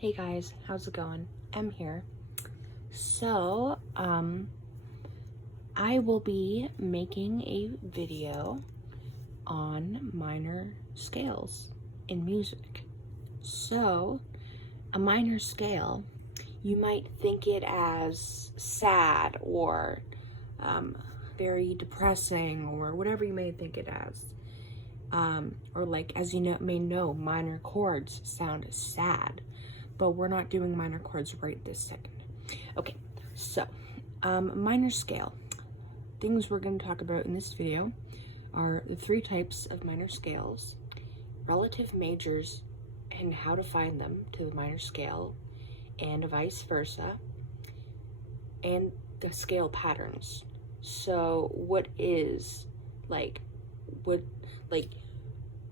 Hey guys, how's it going? Em here. So, I will be making a video on minor scales in music. So, a minor scale, you might think it as sad or very depressing or whatever you may think it as. Or like, as you may know, minor chords sound sad, but we're not doing minor chords right this second. Okay, so minor scale. Things we're going to talk about in this video are the three types of minor scales, relative majors and how to find them to the minor scale, and vice versa, and the scale patterns. So what is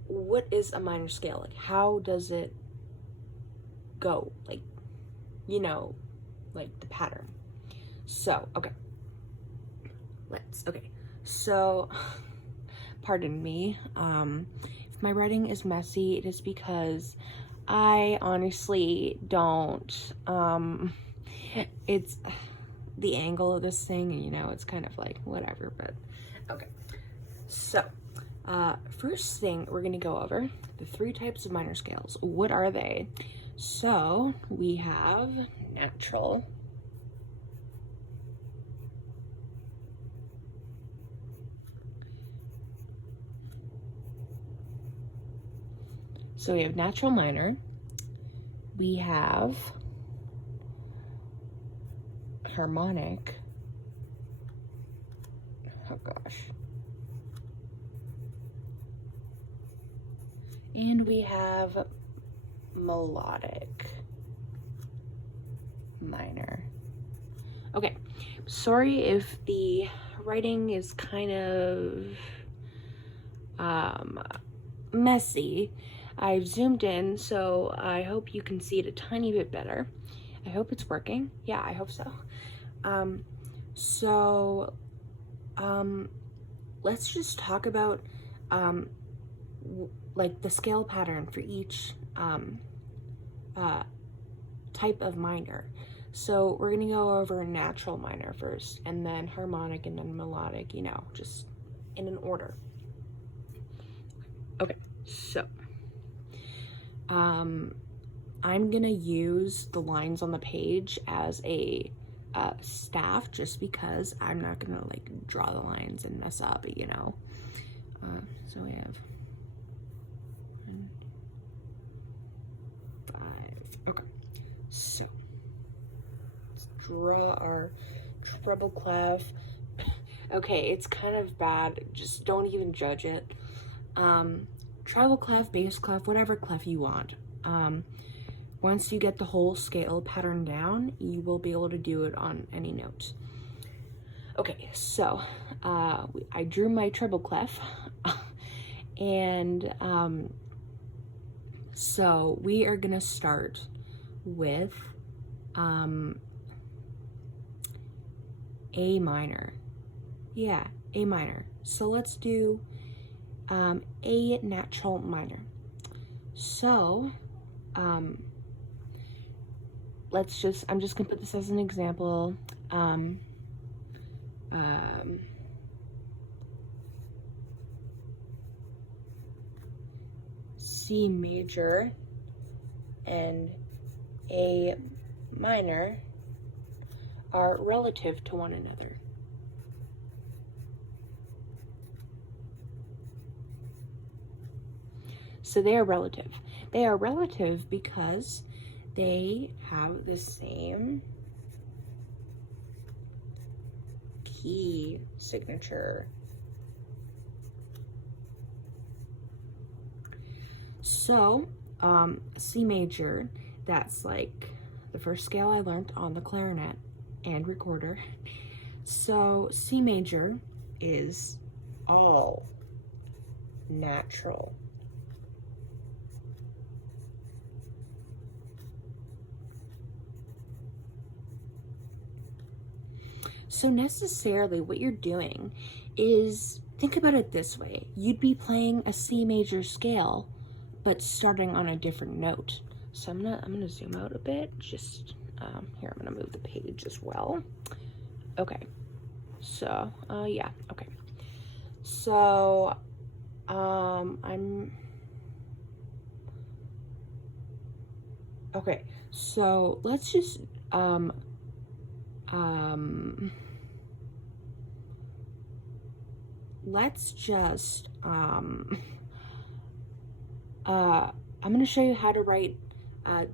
what is a minor scale? Like, how does it go? Like the pattern. So, okay. So, pardon me. If my writing is messy, it is because I honestly don't, it's the angle of this thing, it's kind of like whatever, but okay. So, first thing we're going to go over the three types of minor scales. What are they? So we have natural, minor, we have harmonic, oh gosh, and we have melodic minor. Okay, sorry if the writing is kind of messy. I've zoomed in, so I hope you can see it a tiny bit better. I hope it's working. Yeah, I hope so. Let's just talk about like the scale pattern for each type of minor. So we're gonna go over natural minor first, and then harmonic, and then melodic, just in an order. Okay, so I'm gonna use the lines on the page as a staff, just because I'm not gonna like draw the lines and mess up, so we have 1, 5. Okay, so let's draw our treble clef. Okay, it's kind of bad, just don't even judge it. Treble clef, bass clef, whatever clef you want. Once you get the whole scale pattern down, you will be able to do it on any note. Okay, so I drew my treble clef, and so we are gonna start with A minor. Yeah, A minor. So let's do A natural minor. So I'm just gonna put this as an example. C major and A minor are relative to one another. So they are relative. They are relative because they have the same key signature. So, C major, that's like the first scale I learned on the clarinet and recorder. So C major is all natural. So necessarily what you're doing is, think about it this way. You'd be playing a C major scale, but starting on a different note. So I'm gonna zoom out a bit. Just here, I'm gonna move the page as well. Okay. So yeah. Okay. So okay. So let's just I'm going to show you how to write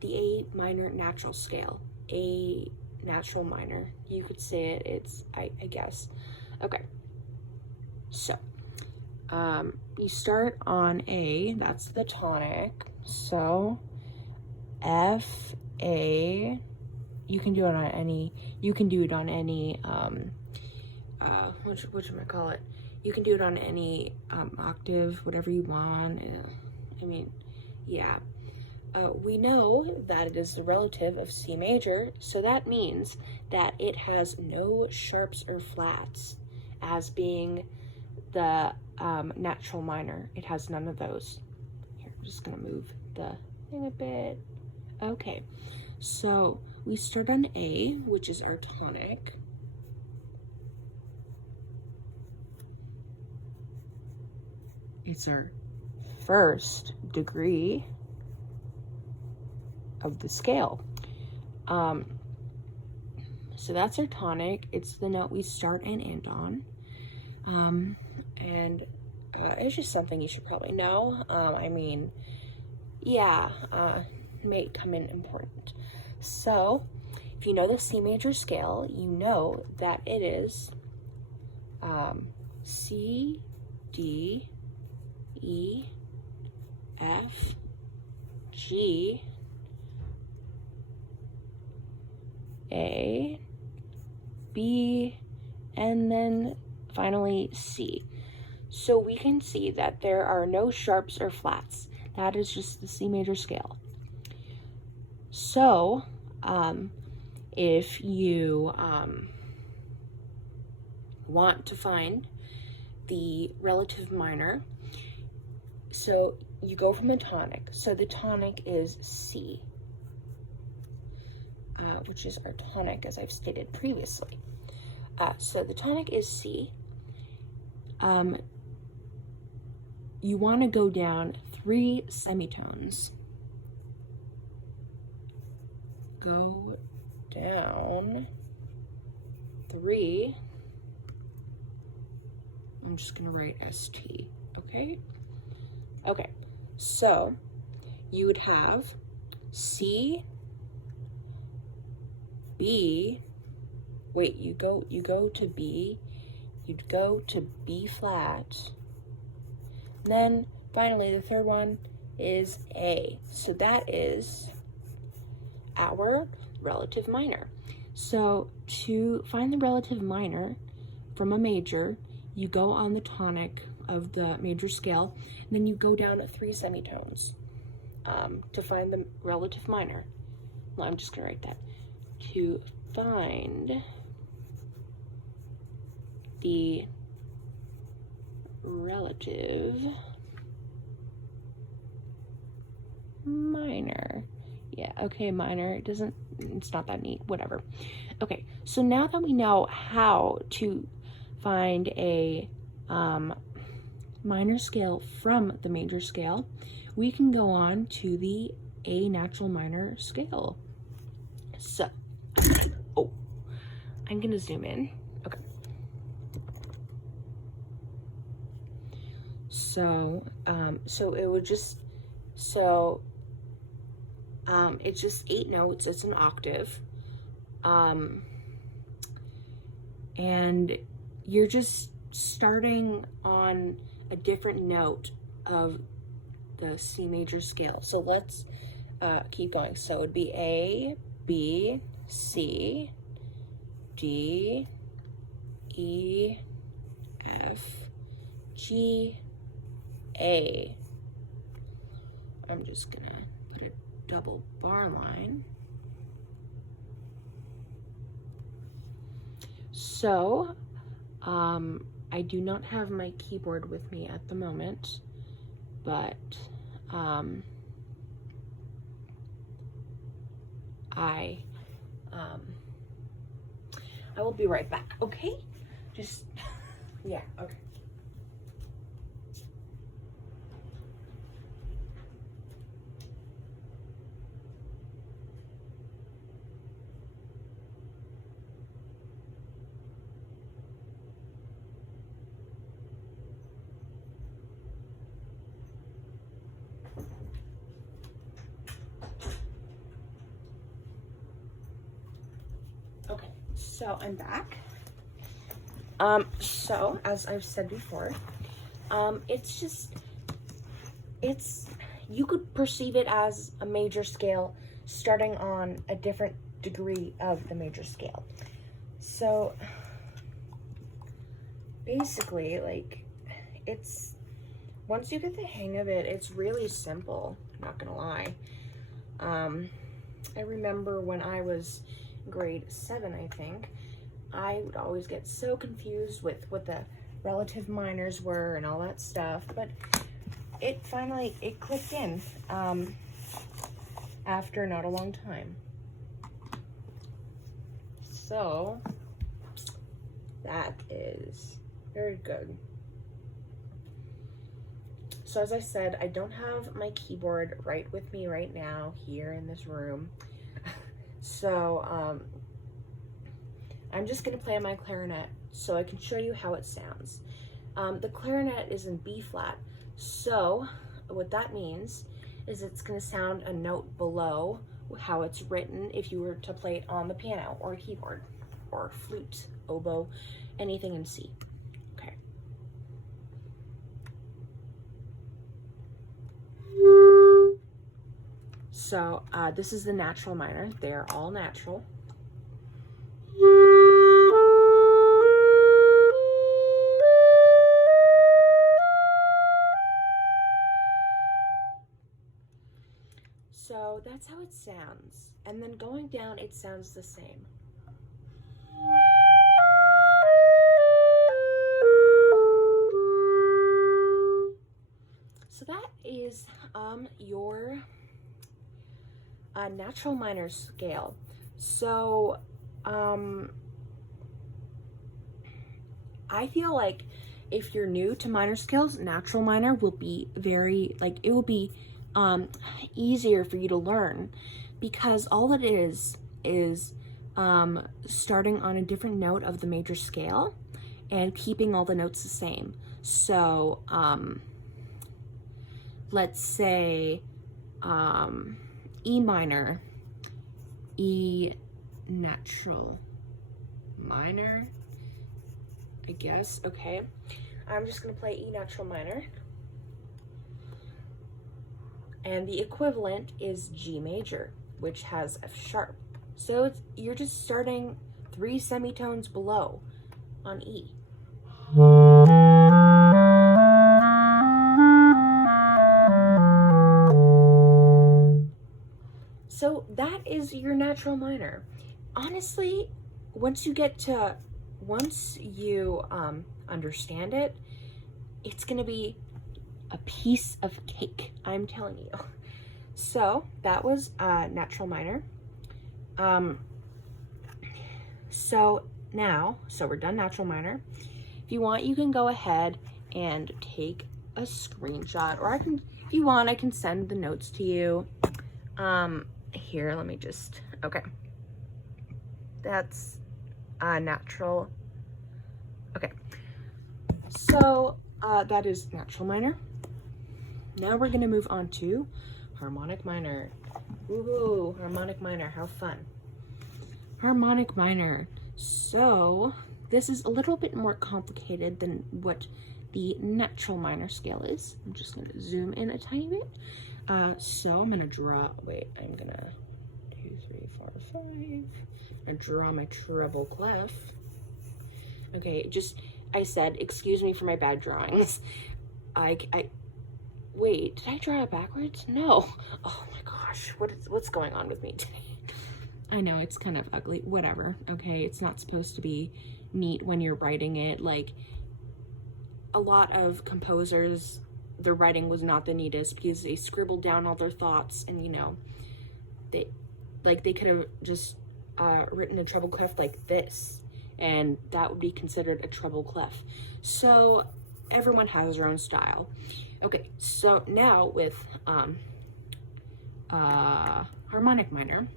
the A minor natural scale. A natural minor. You could say it. It's, I guess. Okay. So, you start on A. That's the tonic. So, F, A. You can do it on any, whatchamacallit? You can do it on any octave, whatever you want. I mean, yeah. We know that it is the relative of C major, so that means that it has no sharps or flats as being the natural minor. It has none of those. Here, I'm just gonna move the thing a bit. Okay, so we start on A, which is our tonic. It's our first degree of the scale. So that's our tonic. It's the note we start and end on. And it's just something you should probably know. I mean, yeah, may come in important. So, if you know the C major scale, you know that it is C, D, E, F, G, A, B, and then finally C. So we can see that there are no sharps or flats. That is just the C major scale. So, if you want to find the relative minor, so you go from the tonic. So the tonic is C, which is our tonic, as I've stated previously. So the tonic is C. You want to go down 3 semitones. Go down 3. I'm just going to write ST, okay? Okay, so you would have C, B, wait, you go to B, you'd go to B flat, then finally the third one is A. So that is our relative minor. So to find the relative minor from a major, you go on the tonic of the major scale, and then you go down 3 semitones to find the relative minor. Well, I'm just gonna write that. To find the relative minor. Yeah, okay, minor. It's not that neat, whatever. Okay, so now that we know how to find a minor scale from the major scale, we can go on to the A natural minor scale. So, oh, I'm gonna zoom in. Okay. So, it would just, it's just 8 notes. It's an octave. And you're just starting on a different note of the C major scale. So let's keep going. So it'd be A, B, C, D, E, F, G, A. I'm just gonna put a double bar line. So, I do not have my keyboard with me at the moment, but I will be right back, okay? Just, yeah, okay. Okay, so I'm back. So as I've said before, you could perceive it as a major scale starting on a different degree of the major scale. So basically, like, once you get the hang of it, it's really simple, I'm not gonna lie. I remember when I was grade 7, I think, I would always get so confused with what the relative minors were and all that stuff, but it clicked in after not a long time. So that is very good. So as I said, I don't have my keyboard right with me right now here in this room. So I'm just gonna play on my clarinet so I can show you how it sounds. The clarinet is in B flat, so what that means is it's gonna sound a note below how it's written if you were to play it on the piano or keyboard or flute, oboe, anything in C. Okay. So this is the natural minor. They're all natural. So that's how it sounds. And then going down, it sounds the same. So that is your natural minor scale. So I feel like if you're new to minor scales, natural minor will be very, like, it will be easier for you to learn, because all it is starting on a different note of the major scale and keeping all the notes the same. So let's say E minor, E natural minor, I guess. Okay, I'm just gonna play E natural minor, and the equivalent is G major, which has F sharp. So you're just starting 3 semitones below on E. So that is your natural minor. Honestly, once you understand it, it's gonna be a piece of cake, I'm telling you. So that was natural minor. So we're done natural minor. If you want, you can go ahead and take a screenshot, or if you want, I can send the notes to you. Here, let me just, okay. That's natural. Okay. So that is natural minor. Now we're gonna move on to harmonic minor. Woohoo, harmonic minor, how fun. Harmonic minor. So this is a little bit more complicated than what the natural minor scale is. I'm just gonna zoom in a tiny bit. So I'm gonna draw, I'm gonna 2, 3, 4, 5. I'm gonna draw my treble clef. Okay, I said, excuse me for my bad drawings. Wait, did I draw it backwards? No. Oh my gosh, what's going on with me today? I know, it's kind of ugly, whatever, okay? It's not supposed to be neat when you're writing it. Like, a lot of composers, their writing was not the neatest because they scribbled down all their thoughts, and like they could have just written a treble clef like this, and that would be considered a treble clef. So everyone has their own style. Okay, so now with harmonic minor,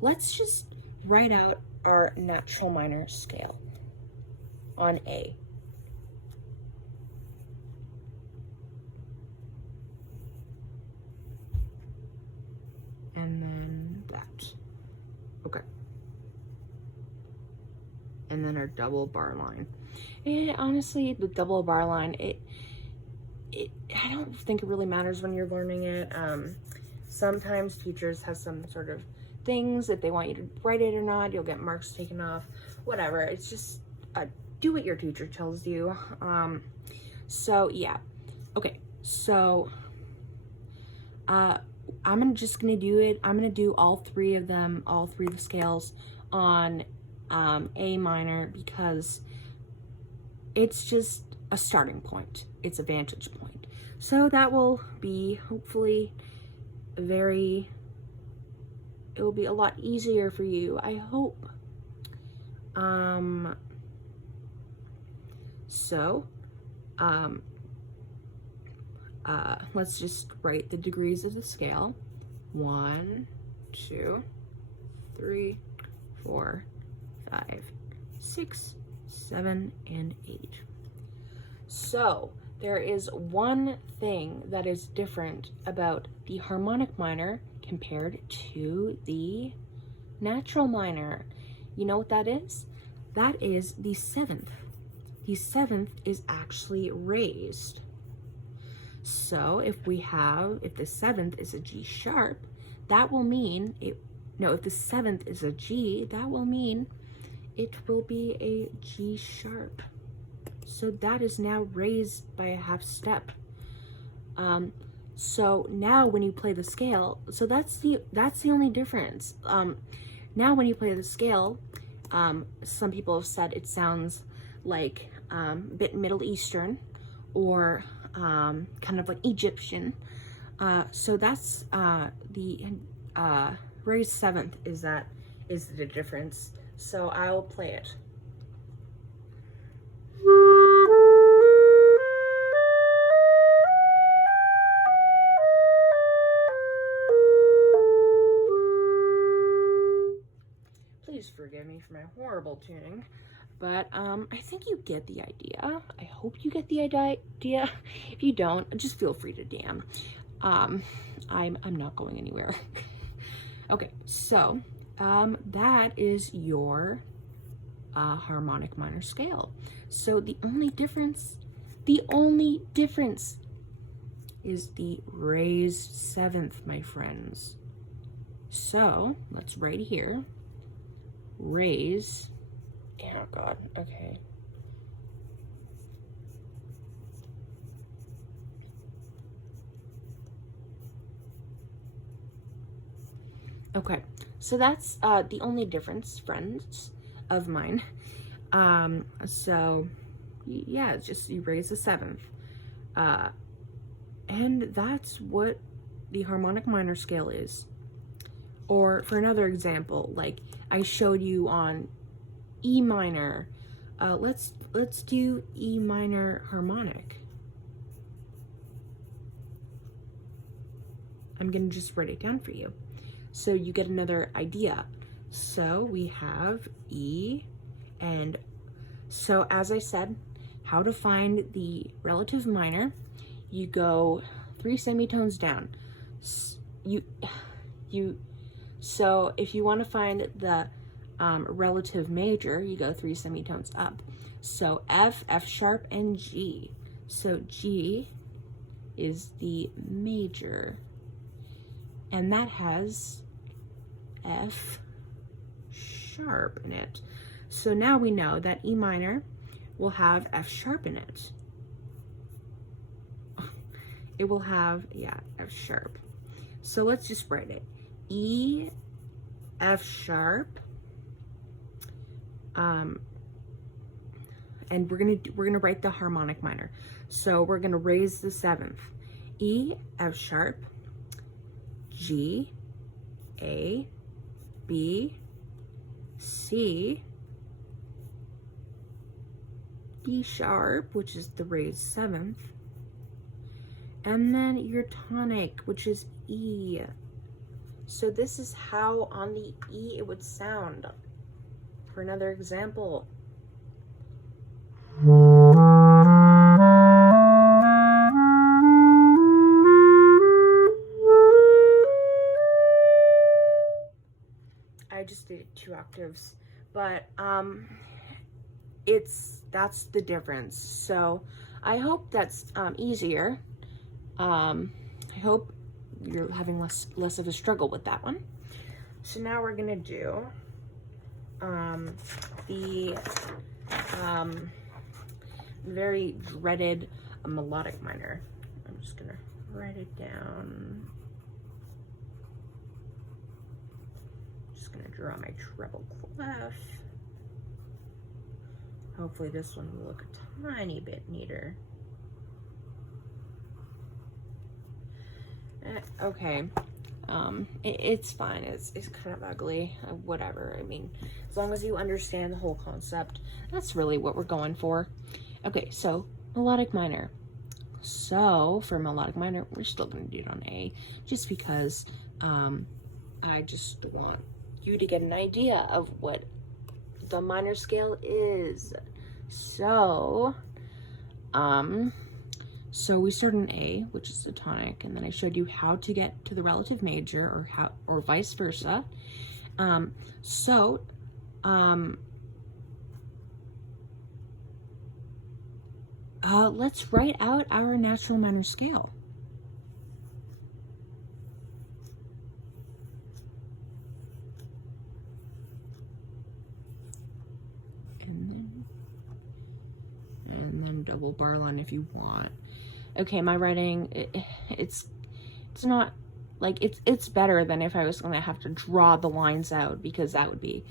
let's just write out our natural minor scale on A. And then that. Okay. And then our double bar line. And honestly, the double bar line, I don't think it really matters when you're learning it. Sometimes teachers have some sort of things, if they want you to write it or not, you'll get marks taken off, whatever. It's just do what your teacher tells you. So yeah. Okay, so I'm just gonna do it. I'm gonna do all three of the scales on A minor, because it's just a starting point. It's a vantage point. So that will be hopefully it will be a lot easier for you, I hope. Let's just write the degrees of the scale. 1, 2, 3, 4, 5, 6, 7, and 8. So there is one thing that is different about the harmonic minor compared to the natural minor. You know what that is? That is the seventh. The seventh is actually raised. So if the seventh is a G sharp, that will mean if the seventh is a G, that will mean it will be a G sharp. So that is now raised by a half step. So now when you play the scale, so that's the only difference. Now when you play the scale, some people have said it sounds like a bit Middle Eastern, or kind of like Egyptian. So that's the raised seventh is the difference. So I'll play it. Please forgive me for my horrible tuning, but I think you get the idea. I hope you get the idea. If you don't, just feel free to damn. I'm not going anywhere. Okay, so that is your harmonic minor scale. So the only difference is the raised seventh, my friends. So let's write here, raise. Oh God, okay. Okay, so that's the only difference, friends of mine. So yeah, just you raise the seventh. And that's what the harmonic minor scale is. Or for another example, like I showed you on E minor, let's do E minor harmonic. I'm gonna just write it down for you so you get another idea. So we have E, and so as I said, how to find the relative minor, you go 3 semitones down. So if you want to find the relative major, you go 3 semitones up. So F, F sharp, and G. So G is the major, and that has F sharp in it. So now we know that E minor will have F sharp in it. It will have, yeah, F sharp. So let's just write it. E, F sharp, and we're gonna write the harmonic minor. So we're gonna raise the 7th. E, F sharp, G, A, B, C, B sharp, which is the raised 7th, and then your tonic, which is E. So this is how on the E it would sound. For another example. I just did 2 octaves, but that's the difference. So I hope that's easier. I hope you're having less of a struggle with that one. So now we're gonna do the very dreaded melodic minor. I'm just gonna write it down. Just gonna draw my treble clef. Hopefully this one will look a tiny bit neater. Okay, it's fine. It's kind of ugly. Whatever. I mean, as long as you understand the whole concept, that's really what we're going for. Okay, so melodic minor. So for melodic minor, we're still going to do it on A, just because I just want you to get an idea of what the minor scale is. So we start in A, which is the tonic, and then I showed you how to get to the relative major, or vice versa. Let's write out our natural minor scale. And then double bar line if you want. Okay, my writing, it's not, like, it's better than if I was gonna have to draw the lines out, because that would be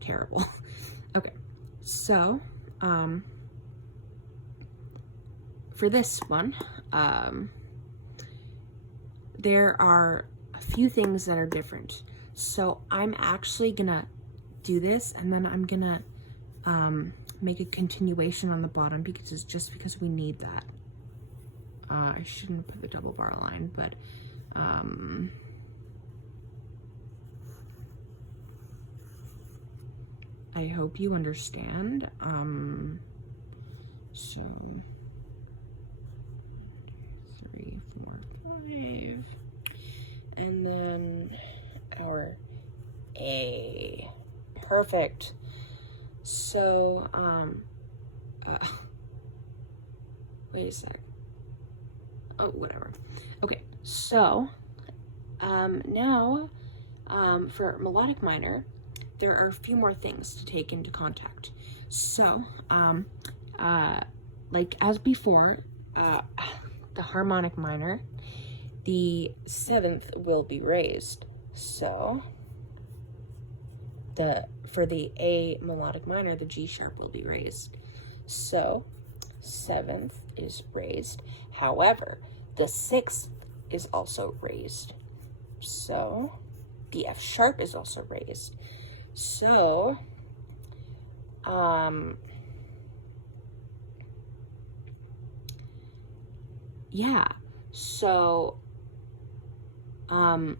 terrible. Okay, so, for this one, there are a few things that are different. So I'm actually gonna do this, and then I'm gonna make a continuation on the bottom, because we need that. I shouldn't put the double bar line, but I hope you understand. So 3, 4, 5, and then our A. Perfect. So wait a sec. Oh, whatever. Okay, so now for melodic minor, there are a few more things to take into contact. So like as before, the harmonic minor, the 7th will be raised. So for the A melodic minor, the G sharp will be raised. So 7th is raised. However, the 6th is also raised. So the F sharp is also raised. So yeah. So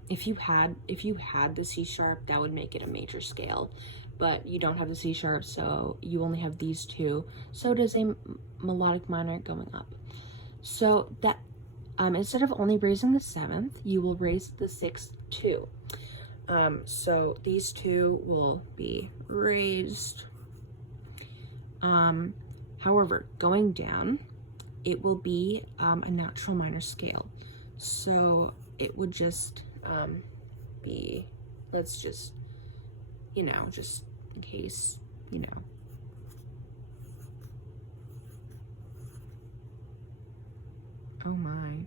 if you had the C sharp, that would make it a major scale, but you don't have the C sharp, so you only have these two. So does a melodic minor going up. So that instead of only raising the 7th, you will raise the 6th too. So these two will be raised. However, going down, it will be a natural minor scale. So it would just be, let's just, just in case, Oh my.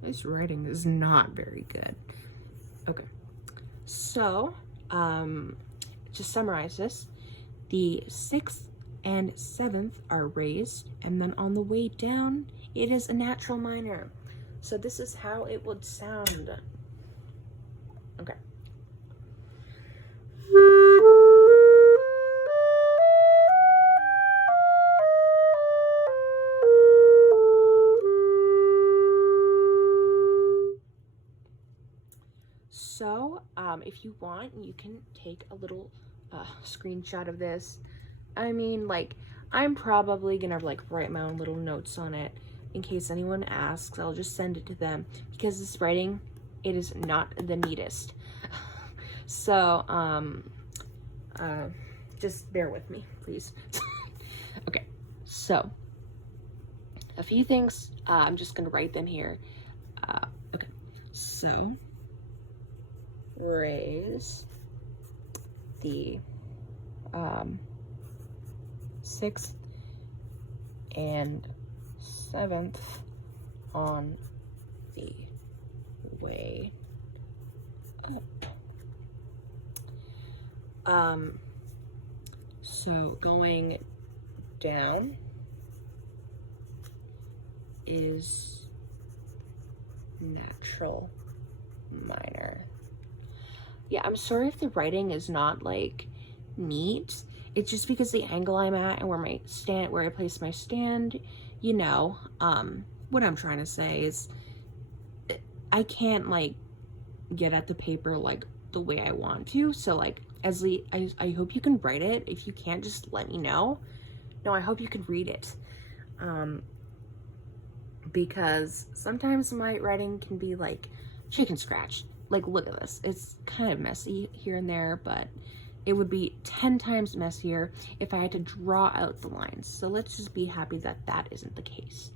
This writing is not very good. Okay. So, to summarize this, the 6th and 7th are raised, and then on the way down, it is a natural minor. So this is how it would sound. Okay. So, if you want, you can take a little screenshot of this. I mean, like, I'm probably gonna like write my own little notes on it in case anyone asks. I'll just send it to them because this writing, it is not the neatest. So, just bear with me, please. Okay, so a few things. I'm just gonna write them here. Okay, so raise the 6th and 7th on the way up. So going down is natural minor. Yeah, I'm sorry if the writing is not like neat. It's just because the angle I'm at and where I place my stand, you know, what I'm trying to say is I can't like get at the paper like the way I want to. So like, I hope you can write it. If you can't, just let me know. No, I hope you can read it. Because sometimes my writing can be like chicken scratch. Like, look at this. It's kind of messy here and there, but it would be 10 times messier if I had to draw out the lines. So let's just be happy that that isn't the case.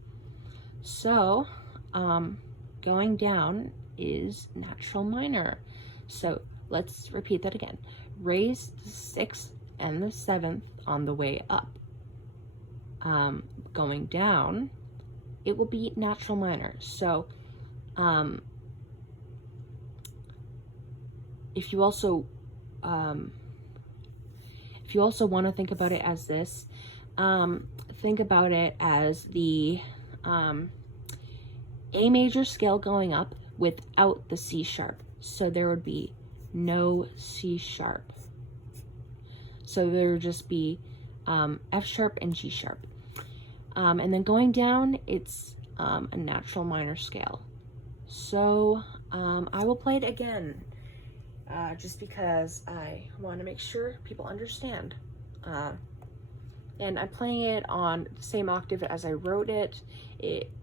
So, going down is natural minor. So let's repeat that again. Raise the 6th and the 7th on the way up. Going down, it will be natural minor. So, if you also want to think about it as this, think about it as the A major scale going up without the C sharp. So there would be no C sharp. So there would just be F sharp and G sharp. And then going down, it's a natural minor scale. So I will play it again. Just because I want to make sure people understand. And I'm playing it on the same octave as I wrote it.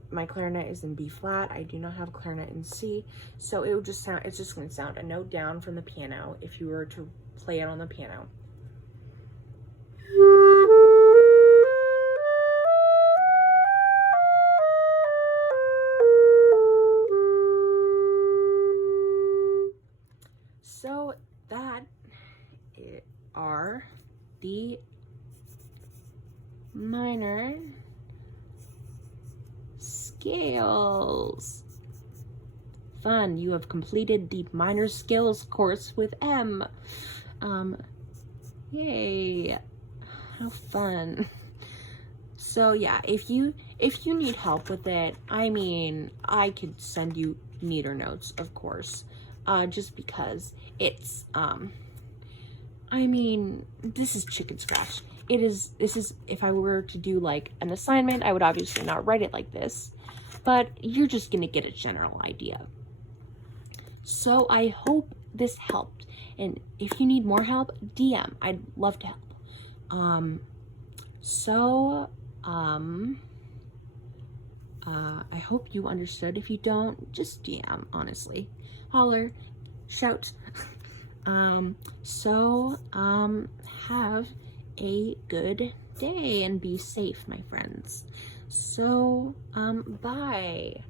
My clarinet is in B flat. I do not have a clarinet in C. So it would just sound, it's just going to sound a note down from the piano if you were to play it on the piano. So that are the minor scales. Fun, you have completed the minor scales course with M. Yay, how fun. So yeah, if you need help with it, I mean, I could send you neater notes, of course. Just because it's, I mean, this is chicken scratch. This is, if I were to do like an assignment, I would obviously not write it like this, but you're just gonna get a general idea. So I hope this helped. And if you need more help, DM, I'd love to help. I hope you understood. If you don't, just DM, honestly. Holler, shout. Have a good day and be safe, my friends. So, bye.